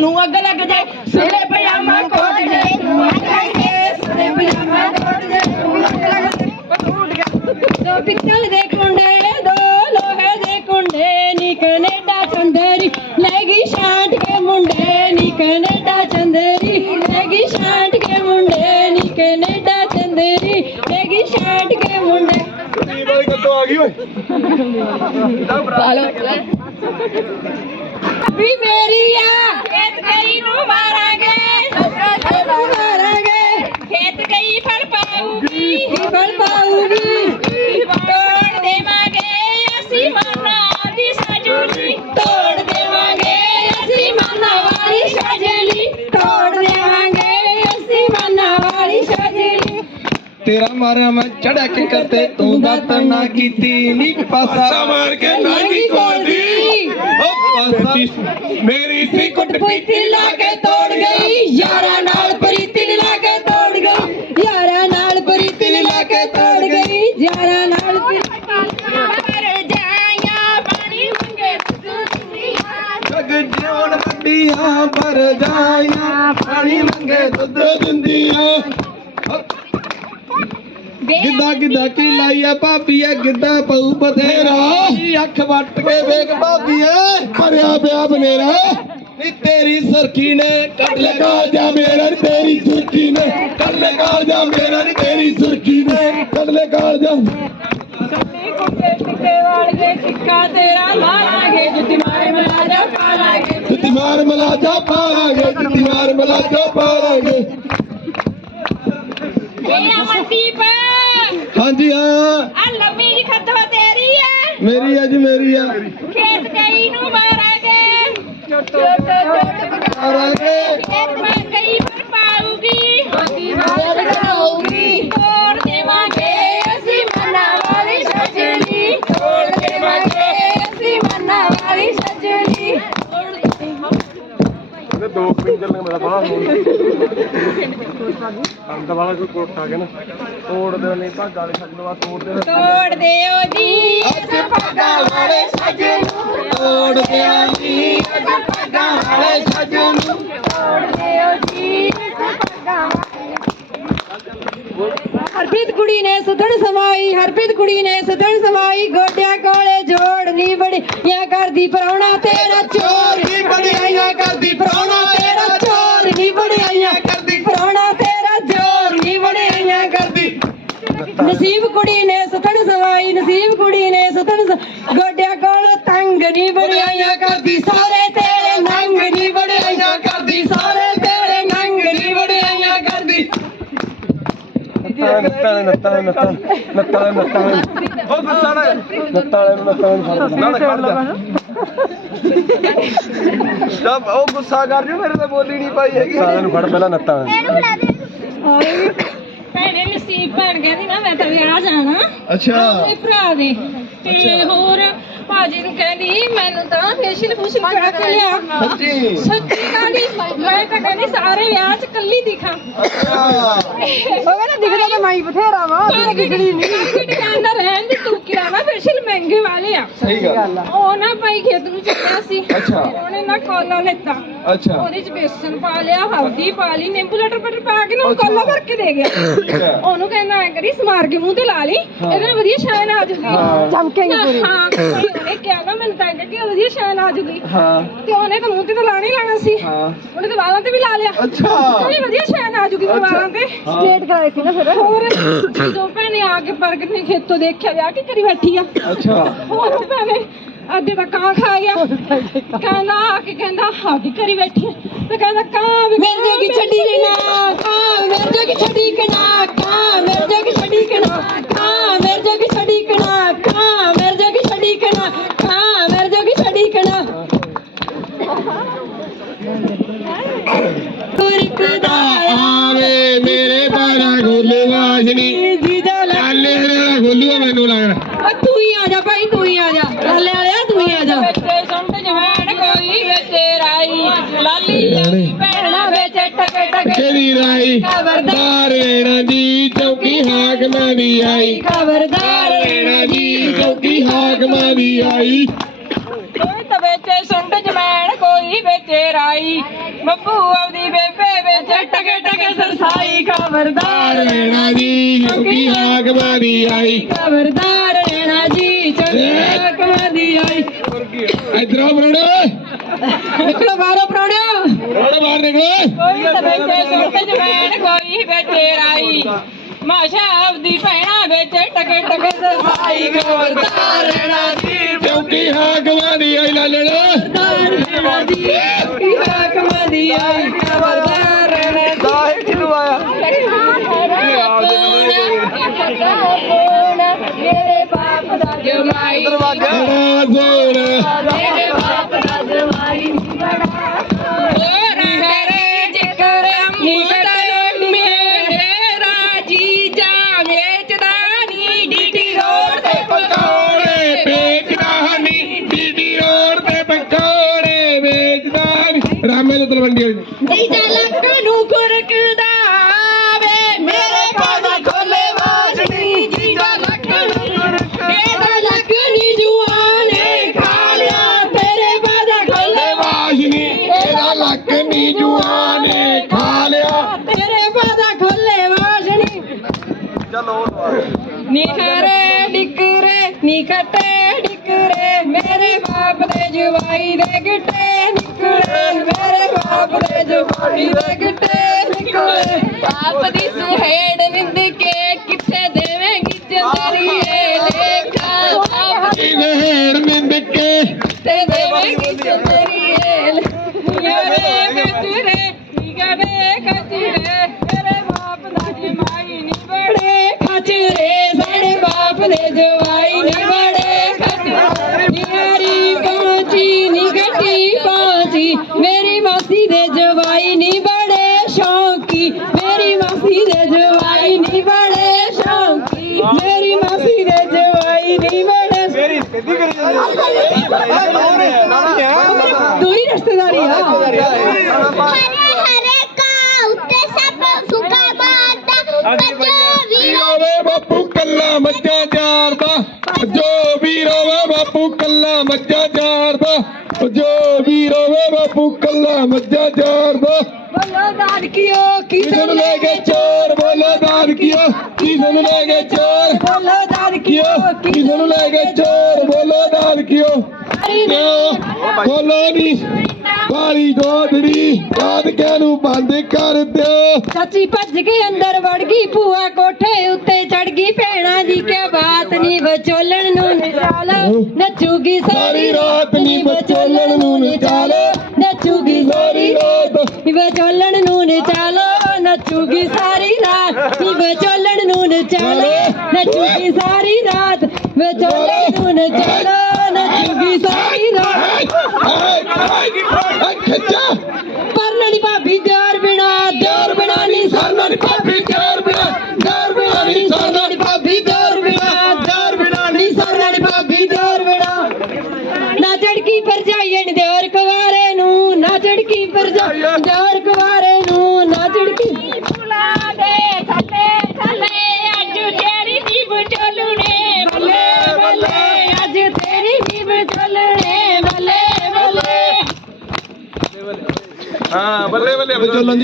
ਨੂੰ ਅੱਗ ਲੱਗ ਜਾਏ। ਸਿਰੇ ਪਜਾਮਾ ਕੋਟ ਜੇ ਨੂੰ ਅੱਗ ਲੱਗ ਜਾਏ। ਸਿਰੇ ਪਜਾਮਾ ਕੋਟ ਜੇ ਨੂੰ ਅੱਗ ਲੱਗ ਗਿਆ ਦੋ ਪਿੱਤਲ ਦੇ ਕੁੰਡੇ ਦੋ ਲੋਹੇ ਦੇ ਕੁੰਡੇ ਨੀ ਕੈਨੇਡਾ ਚੰਦਰੀ। ਲੈ ਗਈ ਛਾਂਟ ਕੇ ਮੁੰਡੇ ਨੀ ਕੈਨੇਡਾ ਚੰਦਰੀ। ਲੈ ਗਈ ਛਾਂਟ ਕੇ ਮੁੰਡੇ ਨੀ ਕੈਨੇਡਾ ਚੰਦਰੀ। ਲੈ ਗਈ ਛਾਂਟ ਕੇ ਮੁੰਡੇ। ਵਾਲੀ ਕਦੋਂ ਆ ਗਈ ਓਏ। ਵੀ ਮੇਰੀ ਆ। ਖੇਤ ਗਈ ਨੂੰ ਮਾਰਾਂਗੇ। ਮਾਰਾਂਗੇ। ਖੇਤ ਗਈ ਫਲ ਪਾਊਗੀ। ਕੀ ਬਲ ਪਾਊਗੀ। ਤੋੜ ਦੇਵਾਂਗੇ। ਅਸੀਂ ਮਨਾਂ ਦੀ ਸਜੂਲੀ ਤੋੜ ਦੇਵਾਂਗੇ। ਅਸੀਂ ਮਨਾਂ ਵਾਲੀ ਸਜਲੀ ਤੋੜ ਦੇਵਾਂਗੇ। ਅਸੀਂ ਮਨਾਂ ਵਾਲੀ ਸਜਲੀ ਤੇਰਾ ਮਾਰਿਆ ਮੈਂ ਚੜਿਆ ਕੇ ਕਰਤੇ ਤੂੰ ਦਾਤ ਨਾ ਕੀਤੀ ਨੀ ਪਾਸਾ ਮਾਰ ਕੇ ਨਾ ਕੀ ਕੋਲਦੀ ਪਾਸਾ ਮੇਰੀ ਸੀ ਕੁੱਟ ਪ੍ਰੀਤੀ ਲਾ ਕੇ ਤੋੜ ਗਈ। ਯਾਰਾਂ ਨਾਲ ਪ੍ਰੀਤੀ ਲਾ ਕੇ ਤੋੜ ਗਈ। ਯਾਰਾਂ ਨਾਲ ਪ੍ਰੀਤੀ ਲਾ ਕੇ ਤੋੜ ਗਈ। ਯਾਰਾਂ ਨਾਲ ਪ੍ਰੀਤੀ ਪਰ ਜਾਇਆ ਪਾਣੀ ਮੰਗੇ ਦੁਨੀਆ ਜਗ ਜਿਉਣ ਵੱਡੀਆਂ ਪਰ ਜਾਈਆਂ ਪਾਣੀ ਮੰਗੇ ਦੁੱਧ ਦਿੰਦੀਆਂ। ਗਿੱਦਾ ਗਿੱਦਾ ਕੀ ਲਾਈਆ ਭਾਬੀਆ ਗਿੱਦਾ ਪਊ ਬਥੇਰਾ। ਅੱਖ ਵੱਟ ਕੇ ਵੇਖ ਭਾਬੀਏ ਭਰਿਆ ਪਿਆ ਬਨੇਰਾ। ਨੀ ਤੇਰੀ ਸਰਕੀ ਨੇ ਕੱਢ ਲਗਾ ਜਾ ਮੇਰਾ ਨੀ ਤੇਰੀ ਸੁਰਖੀ ਨੇ ਕੱਢ ਲਗਾ ਜਾ ਮੇਰਾ ਨੀ ਤੇਰੀ ਸੁਰਖੀ ਨੇ ਕੱਢ ਲਗਾ ਜਾ। ਕੱਲੀ ਕੁੱਤੇ ਟਿੱਕੇ ਵਾਲੀਏ ਟਿੱਕਾ ਤੇਰਾ ਲਾਲਾਂਗੇ ਜੁੱਤੀ ਮਾਰੇ ਮਲਾਜਾ ਪਾਲਾਂਗੇ। ਜੁੱਤੀ ਮਾਰ ਮਲਾਜਾ ਪਾਲਾਂਗੇ ਜੁੱਤੀ ਮਾਰ ਮਲਾਜਾ ਪਾਲਾਂਗੇ। ਇਹ ਅਮਨਦੀਪ ਹਾਂਜੀ ਹਾਂ। ਆ ਲੰਮੀ ਜੀ ਖੱਤਵਾ ਤੇਰੀ ਹੈ ਮੇਰੀ ਆ ਜੀ ਮੇਰੀ ਆ। ਖੇਤ ਗਈ ਨੂੰ ਮਾਰਾਂਗੇ ਕਰਾਂਗੇ ਖੇਤ ਮੈਂ ਗਈ ਪਰ ਮਾਰ ਕਰਾਉਗੀ ਚੱਲਣੇ ਮੇਰਾ ਬਾਹਰ ਅੰਦ ਵਾਲਾ ਕੋਈ ਕੋਠਾ ਕੇ ਨਾ। ਤੋੜ ਦੇ ਨਹੀਂ ਧਾਗਾ ਵਾਲੇ ਛੱਡ ਲਵਾ ਤੋੜ ਦੇ ਤੋੜ ਦਿਓ ਜੀ ਅੱਜ ਪੱਗਾਂ ਵਾਲੇ ਸੱਜਣ। ਨੂੰ ਤੋੜ ਦਿਆਂ ਜੀ ਅੱਜ ਪੱਗਾਂ ਵਾਲੇ ਸੱਜਣ। ਨੂੰ ਹਰਪ੍ਰੀਤ ਕੁੜੀ ਨੇ ਸੁਧਣ ਸਮਾਈ ਹਰਪ੍ਰੀਤ ਕੁੜੀ ਨੇ ਸੁਧਣ ਸਮਾਈ ਗੋਡਿਆਂ ਕੋਲੇ ਜੋੜ ਨਹੀਂ ਬੜੀ ਇਹ ਕਰਦੀ ਪਰੌਣਾ ਤੇਰਾ ਚੋਰ ਨਹੀਂ ਬੜਾਈਆਂ ਕਰਦੀ ਪਰੌਣਾ ਤੇਰਾ ਚੋਰ ਨਹੀਂ ਬੜਾਈਆਂ ਕਰਦੀ ਪਰੌਣਾ ਤੇਰਾ ਚੋਰ ਨਹੀਂ ਬੜਾਈਆਂ ਕਰਦੀ ਨਸੀਬ ਕੁੜੀ ਨੇ ਸੁਧਣ ਸਮਾਈ ਨਸੀਬ ਕੁੜੀ ਨੇ ਸੁਧਣ ਗੋਡਿਆਂ ਕੋਲ ਤੰਗ ਨਹੀਂ ਬੜਾਈਆਂ ਕਰਦੀ ਨੱਤਾਂ ਨੱਤਾਂ ਨੱਤਾਂ ਨੱਤਾਂ ਨੱਤਾਂ ਨੱਤਾਂ ਉਹ ਗੁੱਸਾ ਨਾ ਨੱਤਾਂ ਵਾਲੇ ਨੂੰ ਨੱਤਾਂ ਨੂੰ ਨਾ ਨਾ ਖੜ ਜਾ। ਜਦ ਉਹ ਗੁੱਸਾ ਕਰ ਜੂ ਮੇਰੇ ਤੇ ਬੋਲੀ ਨਹੀਂ ਪਾਈ ਹੈਗੀ। ਸਾਰਿਆਂ ਨੂੰ ਫੜ ਪਹਿਲਾਂ ਨੱਤਾਂ ਭੈਣੇ ਨਸੀਬ ਭੈਣ ਕਹਿੰਦੀ ਨਾ ਮੈਂ ਤਾਂ ਵਿਆਹ ਜਾਣਾ। ਅੱਛਾ। ਆਪਣੇ ਭਰਾ ਦੇ। ਤੇ ਹੋਰ ਭਾਜੀ ਨੂੰ ਕਹਿੰਦੀ ਮੈਨੂੰ ਤਾਂ ਫੇਸ਼ੀਅਲ ਫੂਸ਼ਲ ਕਰਾ ਕੇ ਲਿਆ। ਸੱਚੀ? ਸੱਚੀ ਕਹਿੰਦੀ ਮੈਂ ਤਾਂ ਕਹਿੰਦੀ ਸਾਰੇ ਵਿਆਹ 'ਚ ਕੱਲੀ ਦਿਖਾਂ। ਅੱਛਾ। ਉਹ ਕਹਿੰਦਾ ਦਿਖਦਾ ਤਾਂ ਮਾਈ ਬਥੇਰਾ ਵਾ ਤੂੰ ਦਿਖਣੀ ਨਹੀਂ। ਕਹਿੰਦਾ ਰਹਿਣ ਦੀ ਤੂੰ ਕੀ ਲਾਣਾ ਫੇਸ਼ੀਅਲ ਮਹਿੰਗੇ ਵਾਲੇ ਆ। ਸਹੀ ਗੱਲ ਉਹ ਨਾ ਭਾਈ ਖੇਤ ਨੂੰ ਚੱਲਿਆ ਸੀ। ਅੱਛਾ। ਉਹਨੇ ਨਾ ਕੋਲਾ ਲੈਤਾ। ਅੱਛਾ। ਉਹਦੇ 'ਚ ਬੇਸਨ ਪਾ ਲਿਆ ਹਲਦੀ ਪਾ ਲਈ ਨਿੰਬੂ ਲਟਰ ਪਟਰ ਪਾ ਕੇ ਨਾ ਉਹ ਕੋਲਾ ਭਰ ਕੇ ਦੇ ਗਿਆ। ਅੱਛਾ। ਉਹਨੂੰ ਕਹਿੰਦਾ ਐ ਕਰੀ ਸਮਾਰ ਕੇ ਮੂੰਹ ਤੇ ਲਾ ਲਈ ਇਹਦੇ ਨਾਲ ਵਧੀਆ ਸ਼ਾਇਨ ਆ ਜੂਗੀ। ਚਮਕੇਗੀ ਪੂਰੀ। ਹਾਂ ਕੋਈ ਕਿਹਾ ਨਾ ਮੈਨੂੰ ਤਾਂ ਕਿ ਵਧੀਆ ਸ਼ਾਇਨ ਆ ਜੂਗੀ। ਹਾਂ। ਤੇ ਉਹਨੇ ਤਾਂ ਮੂੰਹ ਤੇ ਤਾਂ ਲਾਣਾ ਹੀ ਲਾਣਾ ਸੀ। ਹਾਂ। ਉਹਨੇ ਤਾਂ ਵਾਲਾਂ ਤੇ ਵੀ ਲਾ ਲਿਆ। ਅੱਛਾ। ਕਹਿੰਦੀ ਵਧੀਆ ਸ਼ਾਇਨ ਆ ਜੂਗੀ ਮੇਰੇ ਵਾਲਾਂ ਤੇ। ਹਾਂ। ਸਟੇਟ ਕਰਾਈ ਸੀ ਨਾ ਫਿਰ। ਹੋਰ ਜਦੋਂ ਭੈਣੇ ਆ ਕੇ ਪ੍ਰਗਟ ਨੇ ਖੇਤੋਂ ਦੇਖਿਆ ਵਿਆਹ ਕੀ ਕਰੀ ਬੈਠੀ ਆ? ਅੱਛਾ। ਹੋਰ ਭੈਣੇ ਅੱਧੇ ਦਾ ਕਾਂ ਖਾ ਗਿਆ। ਕਹਿੰਦਾ ਆ ਕੇ ਕਹਿੰਦਾ ਹਾਡੀ ਕਰੀ ਬੈਠੀ ਆ? ਤੇ ਕਹਿੰਦਾ ਕਾਂ ਵੀ ਮੇਰੇ ਜੋਗੀ ਛੱਡੀ ਕਿ ਨਾ? ਕਾਂ ਮੇਰੇ ਜੋਗੀ ਛੱਡੀ ਕਿ ਨਾ ਕਾਂ ਮੇਰੇ ਜੋਗੀ ਛੱਡੀ ਕਿ ਨਾ ਕਾਂ ਮੇਰੇ ਜੋਗੀ ਛੱਡੀ ਕਿ ਕਾਂ ਮੇਰੇ ਜੋਗੀ ਛੱਡੀ ਕਿ ਨਾ ਕਾਂ ਮੇਰੇ ਜੋਗੀ ਛੱਡੀ ਕਿ ਨਾ ਤੁਰਕਦਾ ਆਵੇ ਮੇਰੇ ਗੋਲੇ ਵਾਸ਼ਨੀ ਚੱਲੇ ਰੇ ਗੋਲੂ ਮੈਨੂੰ ਲੱਗਦਾ ਤੂੰ ਹੀ ਆ ਜਾ ਭਾਈ ਤੂੰ ਹੀ ਆ ਜਾ। ਲਾਲੇ ਵਾਲਿਆ ਤੂੰ ਹੀ ਆ ਜਾ। ਵਿੱਚ ਰਾਈ? ਖਬਰਦਾਰ ਰੇਣਾ ਦੀ ਚੌਕੀ ਹਾਕਮਾਂ ਦੀ ਆਈ। ਖਬਰਦਾਰ ਰੇਣਾ ਦੀ ਚੌਕੀ ਹਾਕਮਾਂ ਦੀ ਆਈ ਕੋਈ ਤਾਂ ਵਿੱਚ ਸੰਤ ਜਵਾਨ ਕੋਈ ਵਿੱਚ ਰਾਈ ਬੱਬੂ ਆਉਦੀ ਬੇਬੇ ਵਿੱਚ ਟਕੇ ਟਕੇ ਸਰਸਾਈ ਖਬਰਦਾਰ ਰਹਿਣਾ ਜੀ ਯੋਗੀ ਆਗਵਾਰੀ ਆਈ। ਖਬਰਦਾਰ ਰਹਿਣਾ ਜੀ ਚੰਗਾ ਕਮਾਦੀ ਆਈ। ਇਧਰੋਂ ਬਣਾਉਣਾ ਨਿਕਲੋ ਬਾਹਰੋਂ ਪ੍ਰਾਣਿਓ ਰੋੜ ਬਾਹਰ ਨਿਕਲ। ਕੋਈ ਤਾਂ ਬੈਠੇ ਸੁਣਤੇ ਜਵੈਣ ਕੋਈ ਬੈਠੇ ਰਾਈ। ਮਾਸ਼ਾ ਆਪਦੀ ਭੈਣਾ ਵਿੱਚ ਟਕੇ ਟਕੇ ਸਰਸਾਈ ਖਬਰਦਾਰ ਰਹਿਣਾ ਜੀ ਯੋਗੀ ਆਗਵਾਰੀ ਆਈ ਲਾ ਲੈਣਾ ਖਬਰਦਾਰ ਰਹਿਣਾ ਜੀ ਕਿਹਦਾ ਕਮਾਦੀ ਆਈ। ਤੇਰੇ ਪਾਦਾ ਖੋਲੇ ਵਾਸ਼ਨੀ ਇਹਦਾ ਲੱਕ ਨੀ। ਜੁਆਨੇ ਖਾ ਲਿਆ ਤੇਰੇ ਪਾਦਾ ਖੋਲੇ ਵਾਜਨੀ ਨਿਹਰੇ ਡਿਕਰੇ ਨਿਕਟੇ ਡਿਕਰੇ ਮੇਰੇ ਬਾਪ ਦੇ ਜਵਾਈ ਦੇ ਗਿੱਟੇ ਨਿਕਲੇ ਮੇਰੇ ਬਾਪ ਦੇ ਜਵਾਈ ਦੇ ਗਿੱਟੇ ਨਿਕਲੇ। ਬਾਪ ਦੀ ਮੇਰੀ ਦਾਦ ਨੂੰ ਬੰਦ ਕਰ ਦਿਓ। ਚਾਚੀ ਭੱਜ ਕੇ ਅੰਦਰ ਵੜ ਗਈ ਭੂਆ ਕੋਠੇ ਉੱਤੇ ਚੜ ਗਈ ਭੈਣਾ ਦੀ ਕੇ ਬਾਤ ਨਹੀਂ ਵਿਚੋਲਣ ਨੂੰ ਨਚਾਲ ਨੱਚੂਗੀ ਸਾਰੀ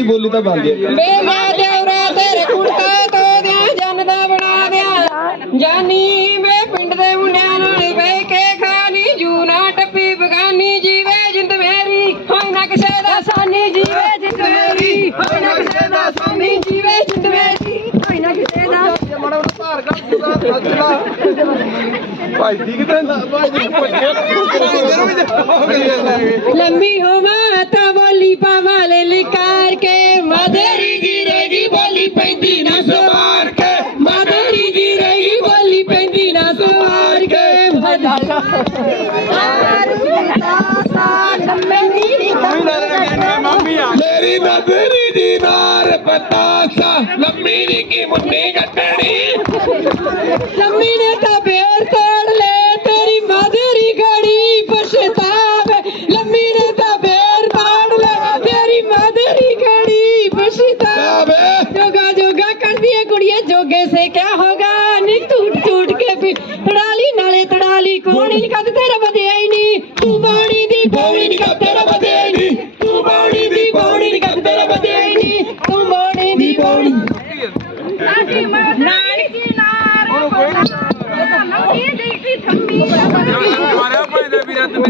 ਬੋਲੀ ਤਾਂ ਬੰਦ ਹੈ ਵੇ ਮੈਂ ਦੇਵਰਾ ਤੇਰੇ ਕੁੜਤਾ ਤੋਂ ਦਿਆਂ ਜਨ ਦਾ ਬਣਾ ਦਿਆਂ ਜਾਨੀ ਮੈਂ ਪਿੰਡ ਦੇ ਮੁੰਡਿਆਂ ਨਾਲ ਬਹਿ ਕੇ ਖਾਲੀ ਜੂ ਨਾ ਟੱਪੀ ਬਗਾਨੀ ਜੀਵੇ ਜਿੰਦ ਮੇਰੀ ਹੋਈ ਨਾ ਕਿਸੇ ਦਾ ਸਾਨੀ ਜੀਵੇ ਜਿੰਦ ਮੇਰੀ ਹੋਈ ਨਾ ਕਿਸੇ ਦਾ ਸਾਨੀ ਜੀਵੇ ਜਿੰਦ ਮੇਰੀ ਹੋਈ ਨਾ ਕਿਸੇ ਦਾ ਭਾਈ ਠੀਕ ਤੇ ਭਾਈ ਲੰਮੀ ਹੋਵਾਂ ਤਾਂ ਮਦਰੀ ਦੀ ਰਹੀ ਬੋਲੀ ਪੈਂਦੀ ਨਾ ਸਵਾਰ ਕੇ। ਮਦਰੀ ਦੀ ਰਹੀ ਬੋਲੀ ਪੈਂਦੀ ਨਾ ਸਵਾਰ ਕੇ। ਮੇਰੀ ਨਜ਼ਰੀ ਦੀ ਨਾਰ ਪਤਾਸਾ, ਲੰਮੀ ਨੀ ਕੀ ਮੁੰਨੀ ਕੱਟਣੀ? ਲੰਮੀ ਨੇ ਤਾਂ ਬੇਰ ਤੋੜ ਲੈ।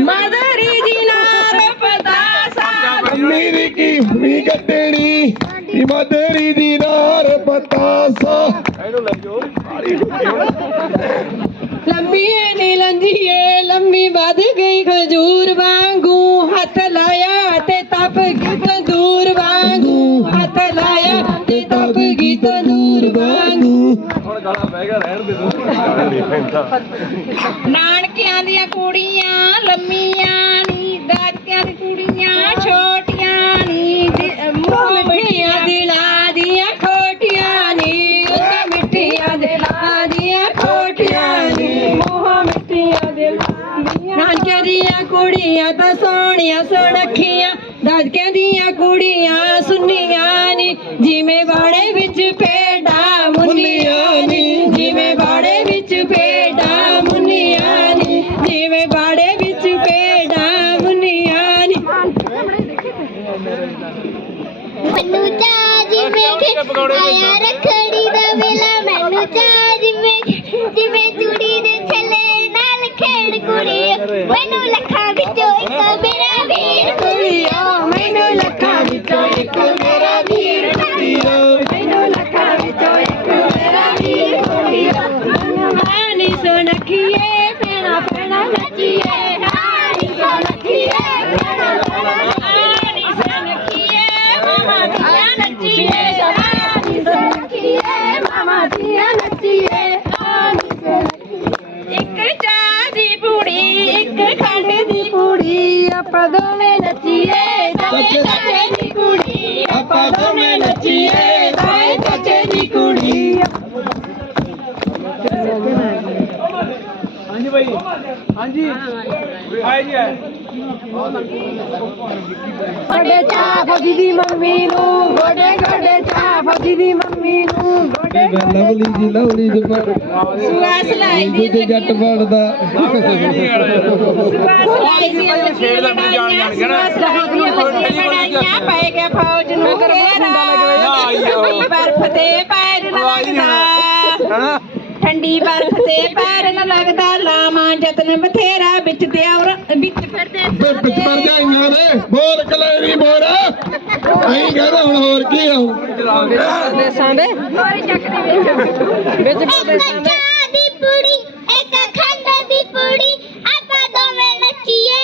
ਮਦਰੀ ਜੀ ਨਾਲ ਪਤਾ ਸਾ ਮੇਰੀ ਕੀ ਵੀ ਕੱਟਣੀ ਈ ਮਦਰੀ ਦੀ ਨਾਰ ਪਤਾ ਸਾ ਇਹਨੂੰ ਲੈ ਜਾਓ ਲੰਮੀ ਨੀ ਲੰਜੀਏ ਲੰਮੀ ਵੱਧ ਗਈ ਖਜੂਰ ਵਾਂਗੂ। ਹੱਥ ਲਾਇਆ ਤੇ ਤਪ ਗਈ ਤੰਦੂਰ ਵਾਂਗੂ। ਹੱਥ ਲਾਇਆ ਤੇ ਤਪ ਗਈ ਤੰਦੂਰ ਵਾਂਗੂ। ਹੁਣ ਗਾਣਾ ਬਹਿ ਗਿਆ ਰਹਿਣ ਦੇ ਦੋ। ਨਾਨਕ ਕੁੜੀਆਂ ਤਾਂ ਸੋਹਣੀਆਂ ਸੁਣਖੀਆਂ ਦਾਦਕਿਆਂ ਦੀਆਂ ਕੁੜੀਆਂ ਸੁੰਨੀਆਂ ਨੀ। ਜਿਵੇਂ ਬਾੜੇ ਵਿੱਚ ਭੇਡਾਂ ਮੁੰਨੀਆਂ ਨੀ। ਜਿਵੇਂ ਬਾੜੇ ਵਿੱਚ ਭੇਡਾਂ ਮੁੰਨੀਆਂ ਨੀ। ਜਿਵੇਂ ਬਾੜੇ ਵਿੱਚ ਭੇਡਾਂ ਮੁੰਨੀਆਂ ਨੀ। ਮੈਨੂੰ ਚਾਹ ਜਿਵੇਂ ਕਿ ਆਇਆ ਰਖੜੀ ਦਾ ਵੇਲਾ। ਮੈਨੂੰ ਚਾਹ ਜਿਵੇਂ ਜਿਵੇਂ ਚੂੜੀ ਦੇ ਛੱਲੇ ਆਪਾਂ ਦੋਵੇਂ ਨੱਚੀਏ ਦਾਏ ਚਾਚੇ ਦੀ ਕੁੜੀ। ਆਪਾਂ ਦੋਵੇਂ ਨੱਚੀਏ ਦਾਏ ਚਾਚੇ ਦੀ ਕੁੜੀ। ਹਾਂਜੀ ਭਾਈ ਹਾਂਜੀ। ਆਏ ਜੀ ਆਏ। ਗੋਡੇ ਚਾਹ ਫੌਜੀ ਦੀ ਮੰਮੀ ਨੂੰ ਗੋਡੇ ਗੋਡੇ ਚਾਹ ਫੌਜੀ ਦੀ ਮੰਮੀ ਨੂੰ ਲਵਲੀ ਜੀ ਲਵਲੀ ਜੀ ਪਰ ਸੁਆਸ ਲਾਈ ਦੀ ਤੇ ਜੱਟ ਬਣਦਾ ਸੁਆਸ ਲਾਈ ਦੀ ਛੇੜ ਦਾ ਜਾਣ ਜਾਣ ਕੇ ਨਾ ਲੜਾਈਆਂ ਪੈ ਗਿਆ ਫੌਜ ਨੂੰ ਘੇਰਾ ਬਰਫ ਤੇ ਪੈਰ ਨਾ ਲੱਗਦਾ ਠੰਡੀ ਬਰਫ ਤੇ ਪੈਰ ਨਾ ਲੱਗਦਾ ਲਾਵਾਂ ਜਤਨ ਬਥੇਰਾ ਵਿੱਚ ਤੇ ਔਰ ਵਿੱਚ ਫਿਰਦੇ ਵਿੱਚ ਪਰ ਜਾਈਆਂ ਨੇ। ਬੋਲ ਕਲੈਰੀ ਬੋਲ ਅਹੀਂ ਕਹਿੰਦਾ ਹੁਣ ਹੋਰ ਕੀ ਆ। ਦੇਸਾਂ ਦੇ ਵਿੱਚ। ਇੱਕ ਚਾਹ ਦੀ ਪੁੜੀ ਇੱਕ ਖੰਡ ਦੀ ਪੁੜੀ ਆਪਾਂ ਦੋਵੇਂ ਨੱਚੀਏ।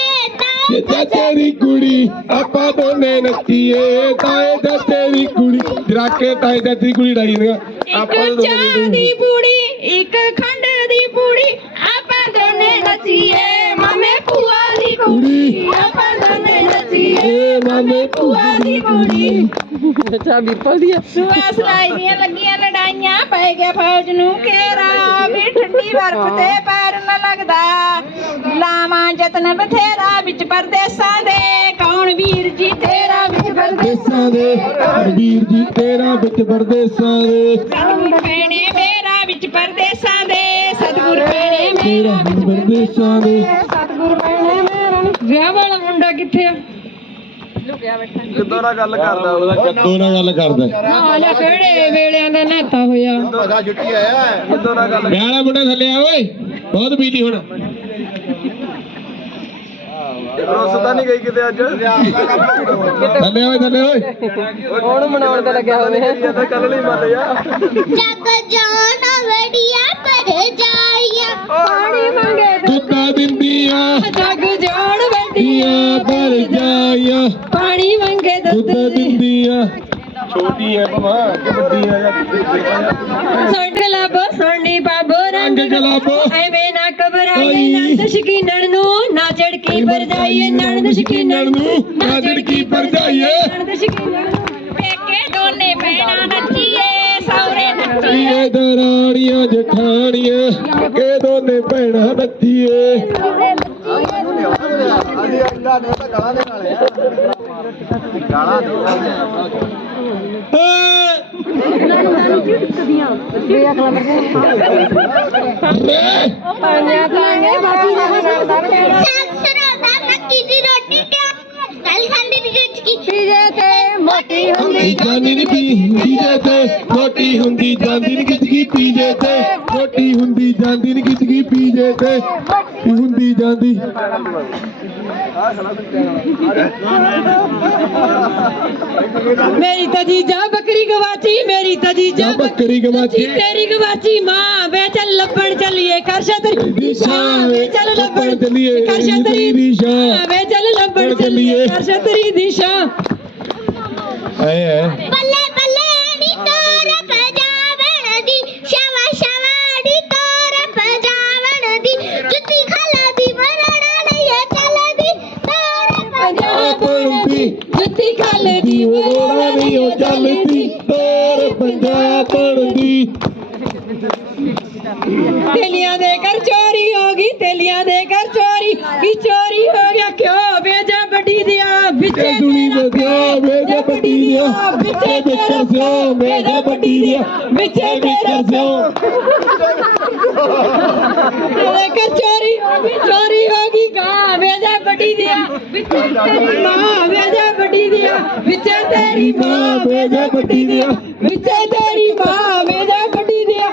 ਇਹ ਤਾਂ ਚਾਚੇ ਦੀ ਕੁੜੀ ਆਪਾਂ ਦੋਨੇ ਨੱਚੀਏ ਤਾਏ ਦੀ ਕੁੜੀ। ਜਰਾਕੇ ਤਾਏ ਦੀ ਕੁੜੀ ਡਾਈ ਨੇ ਇੱਕ ਚਾਹ ਦੀ ਪੂੜੀ ਇੱਕ ਖੰਡ ਦੀ ਪੂੜੀ ਆਪਾਂ ਦੋਨੇ ਨੱਚੀਏ। ਮਾਮੇ ਭੂਆ ਦੀ ਕੁੜੀ ਆਪਾਂ ਦੋਨੇ ਨੱਚੀਏ। ਮਾਮੇ ਭੂਆ ਦੀ ਕੁੜੀ। ਅੱਛਾ ਵੀਰਪਾਲ ਦੀ ਸੁਆ ਸਲਾਈ ਦੀਆਂ ਲੱਗੀਆਂ ਲੜਾਈਆਂ ਪੈ ਗਿਆ ਫੌਜ ਨੂੰ ਘੇਰਾ ਵੀ ਠੰਡੀ ਬਰਫ਼ ਤੇ ਪੈਰ ਨਾ ਲੱਗਦਾ। ਲਾਵਾਂ ਜਤਨ ਬਥੇਰਾ ਵਿੱਚ ਪਰਦੇਸਾਂ ਦੇ। ਕੌਣ ਵੀਰ ਜੀ ਤੇਰਾ ਵਿੱਚ ਪਰਦੇਸਾਂ ਦੇਸਾਂ ਦੇ ਵੀਰ ਜੀ ਤੇਰਾ ਵਿੱਚ ਪਰਦੇਸਾਂ ਦੇ? ਸਤਿਗੁਰ ਪੈਣੇ ਮੇਰਾ ਵਿੱਚ ਪਰਦੇਸਾਂ ਦੇ। ਸਤਿਗੁਰ ਪੈਣੇ ਤੇਰਾ ਵਿੱਚ ਪਰਦੇਸਾਂ ਦੇ। ਸਤਿਗੁਰ ਪੈਣੇ ਮੇਰਾ ਵਿਆਹ ਵਾਲਾ ਮੁੰਡਾ ਕਿੱਥੇ ਆ? ਕਿੱਦੋਂ ਨਾਲ ਗੱਲ ਕਰਦਾ ਉਹਦਾ ਕਿੱਦੋਂ ਨਾਲ ਗੱਲ ਕਰਦਾ? ਹਾਲੇ ਕਿਹੜੇ ਵੇਲਿਆਂ ਦਾ ਨਹਾਤਾ ਹੋਇਆ। ਕਿੱਦੋਂ ਨਾਲ ਗੱਲ? ਵਿਆਹ ਵਾਲਾ ਮੁੰਡਾ ਥੱਲੇ ਆ ਓਏ। ਬਹੁਤ ਬੀਤੀ ਹੁਣ। ਰੋਸਦਾ ਨਹੀਂ ਗਈ ਕਿਤੇ ਅੱਜ? ਥੱਲੇ ਓਏ ਥੱਲੇ ਓਏ। ਹੁਣ ਮਨਾਉਣ ਤੇ ਲੱਗਿਆ ਹੋਵੇ? ਕੱਲ ਨਹੀਂ ਮੰਨ ਜਾ ਜਗ ਜਾਣਾ ਵੜੀਆਂ ਪਰ ਜਾਈਆਂ। ਪਾਣੀ ਮੰਗੇ ਦੁੱਤਾ ਦਿੰਦੀਆਂ। ਜਗ ਵੱਡੀਆਂ ਪਰ ਜਾਈਆਂ। ਪਾਣੀ ਮੰਗੇ ਦੁੱਧ ਦਿੰਦੀਆਂ। ਛੋਟੀਆਂ ਭਵਾ ਕਿ ਵੱਡੀਆਂ ਜਾਂ ਸੁਣ ਲੱਭੋ ਸੁਣਨੀ ਬਾਬੋ ਰੰਗ ਗੁਲਾਬੋ। ਐਵੇਂ ਨਾ ਘਬਰਾਈਏ। ਨੰਦ ਸ਼ਕੀਨਣ ਨੂੰ ਨਾ ਝੜਕੀ ਪਰ ਜਾਈਏ ਨੰਦ ਸ਼ਕੀਨਣ ਨੂੰ ਨਾ ਝੜਕੀ ਪਰ ਜਾਈਏ ਨੰਦ ਸ਼ਕੀਨਣ ਪੇਕੇ ਦੋਨੇ ਭੈਣਾਂ ਨੱਚੀਏ ਸੌਰੇ ਨੱਚੀਏ। ਦਰਾਣੀਆਂ ਜਠਾਣੀਆਂ ਕੇ ਦੋਨੇ ਭੈਣਾਂ ਨੱਚੀਏ। ਪਾਣਿਆ ਤਾਂਗੇ ਬਾਕੀ ਦਾ ਕਰਦਾ ਸਾਸਰਾ ਦਾ ਮੱਕੀ ਦੀ ਰੋਟੀ ਤੇ ਕੱਲ ਖਾਂਦੀ ਦੀ ਗੱਚ ਕੀ ਪੀਜੇ ਤੇ ਮੋਟੀ ਹੁੰਦੀ ਜਾਂਦੀ ਨੀ ਪੀ ਪੀਜੇ ਤੇ ਮੋਟੀ ਹੁੰਦੀ ਜਾਂਦੀ ਨੀ ਖਿੱਚਗੀ ਪੀਜੇ ਤੇ ਮੋਟੀ ਹੁੰਦੀ ਜਾਂਦੀ ਨੀ ਖਿੱਚਗੀ ਪੀਜੇ ਤੇ ਹੁੰਦੀ ਜਾਂਦੀ ਮੇਰੀ ਤਾਂ ਜੀਜਾ ਬੱਕਰੀ ਗਵਾਚੀ ਮੇਰੀ ਤਾਂ ਜੀਜਾ ਜਾਂ ਬੱਕਰੀ ਗਵਾਚੀ ਤੇਰੀ ਗਵਾਚੀ ਮਾਂ ਵੇ ਚੱਲ ਲੱਭਣ ਚੱਲੀਏ ਕਰ ਛਤਰੀ ਦਿਸ਼ਾ ਵੇ ਚੱਲ ਲੱਭਣ ਚੱਲੀਏ ਕਰ ਛਤਰੀ ਦਿਸ਼ਾ ਵੇ ਚੱਲ ਲੱਭਣ ਚੱਲੀਏ ਕਰ ਛਤਰੀ ਦਿਸ਼ਾ ਐ ਐ ਚੋਰੀ ਹੋ ਗਈ ਚੋਰੀ ਹੋ ਗਈ ਗਾਂ ਵੇਜਾ ਵੱਡੀ ਦਿਆ ਵਿੱਚੇ ਤੇਰੀ ਮਾਂ ਵੇਜਾ ਵੱਡੀ ਦਿਆ ਵਿੱਚੇ ਤੇਰੀ ਮਾਂ ਵੇਜਾ ਵੱਡੀ ਦਿਆ ਵਿੱਚੇ ਤੇਰੀ ਮਾਂ ਵੇਜਾ ਵੱਡੀ ਦਿਆ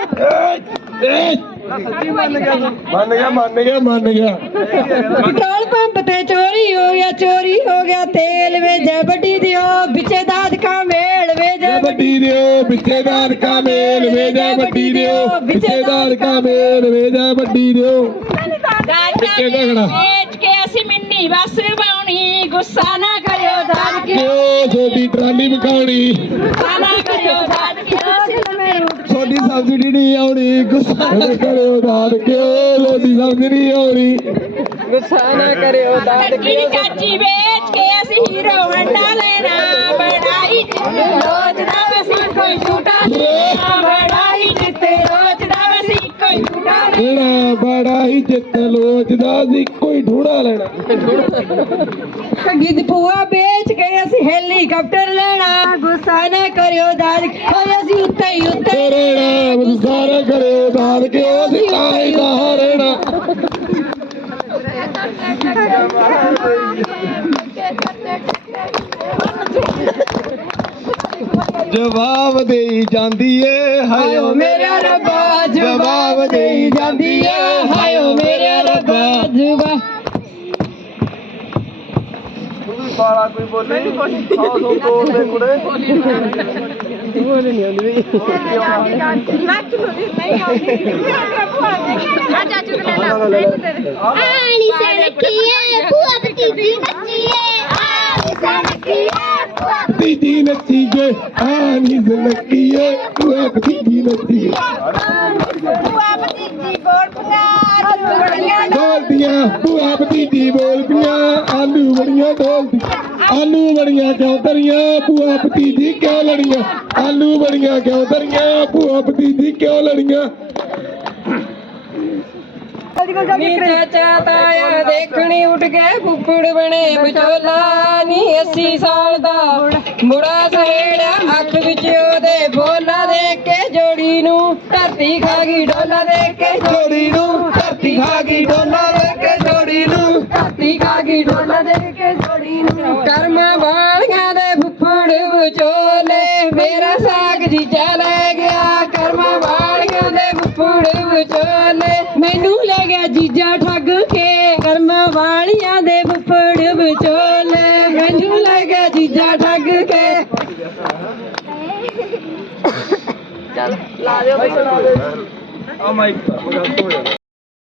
ਮੰਨ ਗਿਆ ਮੰਨ ਗਿਆ ਮੰਨ ਗਿਆ ਪੈਟਰੋਲ ਪੰਪ ਤੇ ਚੋਰੀ ਹੋ ਗਿਆ ਚੋਰੀ ਹੋ ਗਿਆ ਤੇਲ ਵੇਜਾ ਵੱਡੀ ਦਿਓ ਵਿੱਚੇ ਦਾਦਕਾ ਮੇਲ ਵੇਜਾ ਵੱਡੀ ਦਿਓ ਵਿੱਚੇਦਾਰ ਕਾ ਮੇਲ ਵੇਜਾ ਵੱਡੀ ਦਿਓ ਵਿੱਚੇਦਾਰ ਕਾ ਮੇਲ ਵੇਜਾ ਵੱਡੀ ਦਿਓ ਵਿੱਚੇ ਕੇ ਅਸੀਂ ਮਿੰਨੀ ਬੱਸ ਬਾਉਣੀ ਗੁੱਸਾ ਨਾ ਕਰਿਓ ਕੇ। ਕਿਉਂ ਛੋਟੀ ਟਰਾਲੀ ਮਕਾਉਣੀ ਗੁੱਸਾ ਨਾ ਕਰਿਓ ਦਾਦ ਕੇ। ਅਸੀਂ ਲੰਮੇ ਰੂਟ ਛੋਟੀ ਸਬਸਿਡੀ ਨਹੀਂ ਆਉਣੀ ਗੁੱਸਾ ਨਾ ਕਰਿਓ ਦਾਦ ਕਿਉਂ ਲੋਦੀ ਸਮਝ ਨਹੀਂ ਆਉਣੀ। ਟੱਕੀ ਦੀ ਚਾਚੀ ਵੇਚ ਕੇ ਅਸੀਂ ਹੀਰੋ ਹੰਡਾ ਲੈਣਾ। ਬੜਾਈ ਜਿੱਤੇ ਰੋਜ਼ ਦਾ ਵਸੀ ਕੋਈ ਝੂਟਾ ਨਹੀਂ ਜਿਹੜਾ ਬੜਾ ਹੀ ਚਿੱਤ ਲੋਚਦਾ ਸੀ ਕੋਈ ਢੂੜਾ ਲੈਣਾ। ਠੱਗੀ ਦੀ ਭੂਆ ਵੇਚ ਕੇ ਅਸੀਂ ਹੈਲੀਕਾਪਟਰ ਲੈਣਾ। ਗੁੱਸਾ ਨਾ ਕਰਿਓ ਦਾਦ ਓਏ ਅਸੀਂ ਉੱਤੇ ਹੀ ਉੱਤੇ। ਤੇਰੇ ਨਾਮ ਸਾਰਾ ਕਰਿਓ ਦਾਦ ਕਿਉਂ ਸੀ ਕਾਹੀ ਦਾ ਰਹਿਣਾ ਜਵਾਬ ਦੇਈ ਜਾਂਦੀ ਏ ਹਾਇਓ ਮੇਰਾ ਰੱਬਾ ਜਵਾਬ ਦੇਈ ਜਾਂਦੀ ਏ ਹਾਇਓ ਮੇਰਾ ਰੱਬਾ। ਜੁਬਾ ਬਾਲਾ ਕੋਈ ਬੋਲੇ ਨਹੀਂ ਕੋਈ ਸੌ ਸੌ ਤੋੜ ਦੇ ਕੁੜੇ। ਆਣੀ ਸੜਕੀਏ ਭੂਆ ਭਤੀਜੀ ਨੱਚੀਏ ਆਣੀ ਸੜਕੀਏ ਭੂਆ ਤੀਜੀ ਨੱਚੀ ਜੇ ਆਨੀ ਜ਼ਨਕੀਏ ਤੂੰ ਭੂਆ ਭਤੀਜੀ ਬੋਲ ਪਿਆਰ ਬੜੀਆਂ ਢੋਲਦੀਆਂ ਭੂਆ ਭਤੀਜੀ ਬੋਲਦੀਆਂ ਆਲੂ ਬੜੀਆਂ ਢੋਲਦੀਆਂ ਆਲੂ ਬੜੀਆਂ ਕਿਉਂ ਤਰੀਆਂ ਭੂਆ ਭਤੀਜੀ ਕਿਉਂ ਲੜੀਆਂ? ਆਲੂ ਬੜੀਆਂ ਕਿਉਂ ਤਰੀਆਂ ਭੂਆ ਭਤੀਜੀ ਕਿਉਂ ਲੜੀਆਂ? ਨੀ ਚਾਚਾ ਤਾਇਆ ਦੇਖਣੀ ਉੱਠ ਫੁੱਫੜ ਬਣੇ ਵਿਚੋਲਾ ਨੀ। 80 ਸਾਲ ਦਾ ਬੁੜਾ ਸਹੇੜਾ ਅੱਖ ਵਿੱਚ ਉਹਦੇ ਬੋਲਾ ਦੇਖ ਕੇ ਜੋੜੀ ਨੂੰ ਧਰਤੀ ਖਾ ਗਈ ਡੋਲਾ ਦੇਖ ਕੇ ਜੋੜੀ ਨੂੰ ਧਰਤੀ ਖਾ ਗਈ ਡੋਲਾ ਆ ਮਾਈਕ